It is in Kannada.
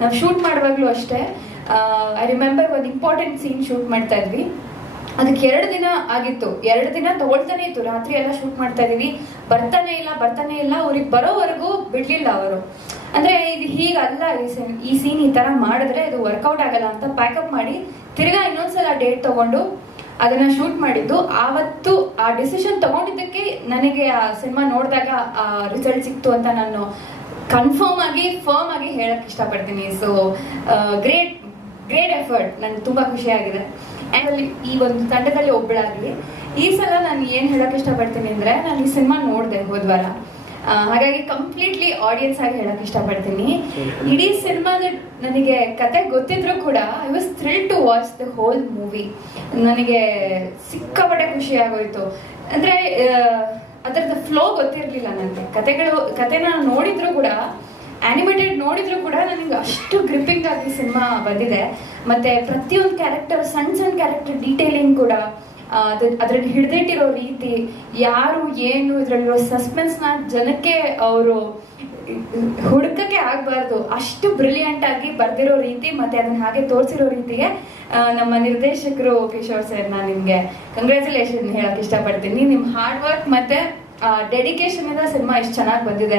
ನಾವು ಶೂಟ್ ಮಾಡುವಾಗಲೂ ಅಷ್ಟೇ ಐ ರಿಮೆಂಬರ್ ಒಂದು ಇಂಪಾರ್ಟೆಂಟ್ ಸೀನ್ ಶೂಟ್ ಮಾಡ್ತಾ ಇದ್ವಿ. ಅದಕ್ಕೆ ಎರಡು ದಿನ ಆಗಿತ್ತು. ಎರಡು ದಿನ ತಗೊಳ್ತಾನೆ ಇತ್ತು. ರಾತ್ರಿ ಎಲ್ಲ ಶೂಟ್ ಮಾಡ್ತಾ ಇದೀವಿ ಬರ್ತಾನೆ ಇಲ್ಲ ಬರ್ತಾನೆ ಇಲ್ಲ ಅವ್ರಿಗೆ ಬರೋವರೆಗೂ ಬಿಡ್ಲಿಲ್ಲ ಅವರು. ಅಂದ್ರೆ ಇದು ಹೀಗಲ್ಲ, ಈ ಸೀನ್ ಈ ಸೀನ್ ಈ ತರ ಮಾಡಿದ್ರೆ ಇದು ವರ್ಕೌಟ್ ಆಗಲ್ಲ ಅಂತ ಪ್ಯಾಕಪ್ ಮಾಡಿ ತಿರ್ಗಾ ಇನ್ನೊಂದ್ಸಲ ಡೇಟ್ ತಗೊಂಡು ಅದನ್ನ ಶೂಟ್ ಮಾಡಿದ್ದು. ಆವತ್ತು ಆ ಡಿಸಿಷನ್ ತಗೊಂಡಿದ್ದಕ್ಕೆ ನನಗೆ ಆ ಸಿನಿಮಾ ನೋಡಿದಾಗ ಆ ರಿಸಲ್ಟ್ ಸಿಕ್ತು ಅಂತ ನಾನು ಕನ್ಫರ್ಮ್ ಆಗಿ ಫರ್ಮ್ ಆಗಿ ಹೇಳಕ್ ಇಷ್ಟಪಡ್ತೀನಿ. ಸೊ ಗ್ರೇಟ್ ಗ್ರೇಟ್ ಎಫರ್ಟ್ ನನ್ಗೆ ತುಂಬಾ ಖುಷಿ ಆಗಿದೆ. ಆ್ಯಂಡ್ ಈ ಒಂದು ತಂಡದಲ್ಲಿ ಒಬ್ಬಳಾಗಿ ಈ ಸಲ ನಾನು ಏನು ಹೇಳಕ್ ಇಷ್ಟಪಡ್ತೀನಿ ಅಂದ್ರೆ, ನಾನು ಈ ಸಿನಿಮಾ ನೋಡಿದೆ ಹೋದ್ವಾರ ಹಾಗಾಗಿ ಕಂಪ್ಲೀಟ್ಲಿ ಆಡಿಯನ್ಸ್ ಆಗಿ ಹೇಳಕ್ ಇಷ್ಟಪಡ್ತೀನಿ. ಇಡೀ ಸಿನಿಮಾದ ನನಗೆ ಕತೆ ಗೊತ್ತಿದ್ರು ಕೂಡ I was thrill to watch the whole movie ನನಗೆ ಸಿಕ್ಕಾಪಟ್ಟೆ ಖುಷಿ ಆಗೋಯ್ತು. ಅಂದ್ರೆ ಅದರದ ಫ್ಲೋ ಗೊತ್ತಿರಲಿಲ್ಲ ನನಗೆ ಕತೆಗಳು, ಕತೆನ ನೋಡಿದ್ರು ಕೂಡ ಆನಿಮೇಟೆಡ್ ನೋಡಿದ್ರು ಕೂಡ ನನಗೆ ಅಷ್ಟು ಗ್ರಿಪ್ಪಿಂಗ್ ಆಗಿ ಸಿನಿಮಾ ಬಂದಿದೆ. ಮತ್ತೆ ಪ್ರತಿಯೊಂದು ಕ್ಯಾರೆಕ್ಟರ್ ಸಣ್ಣ ಸಣ್ಣ ಕ್ಯಾರೆಕ್ಟರ್ ಡೀಟೇಲಿಂಗ್ ಕೂಡ ಅದ್ರಲ್ಲಿ ಹಿಡಿದಿಟ್ಟಿರೋ ರೀತಿ, ಯಾರು, ಏನು, ಇದರಲ್ಲಿರೋ ಸಸ್ಪೆನ್ಸ್ನ ಜನಕ್ಕೆ ಅವರು ಹುಡುಕಕ್ಕೆ ಆಗ್ಬಾರ್ದು. ಅಷ್ಟು ಬ್ರಿಲಿಯಂಟ್ ಆಗಿ ಬರ್ದಿರೋ ರೀತಿ ಮತ್ತೆ ಅದನ್ನ ಹಾಗೆ ತೋರಿಸಿರೋ ರೀತಿಗೆ ನಮ್ಮ ನಿರ್ದೇಶಕರು ಕಿಶೋರ್ ಸರ್ ನಾನು ನಿಮ್ಗೆ ಕಂಗ್ರ್ಯಾಚುಲೇಷನ್ ಹೇಳಕ್ ಇಷ್ಟಪಡ್ತೀನಿ. ನಿಮ್ ಹಾರ್ಡ್ ವರ್ಕ್ ಮತ್ತೆ ಡೆಡಿಕೇಶನ್ ಇಂದ ಸಿನಿಮಾ ಇಷ್ಟು ಚೆನ್ನಾಗಿ ಬಂದಿದೆ.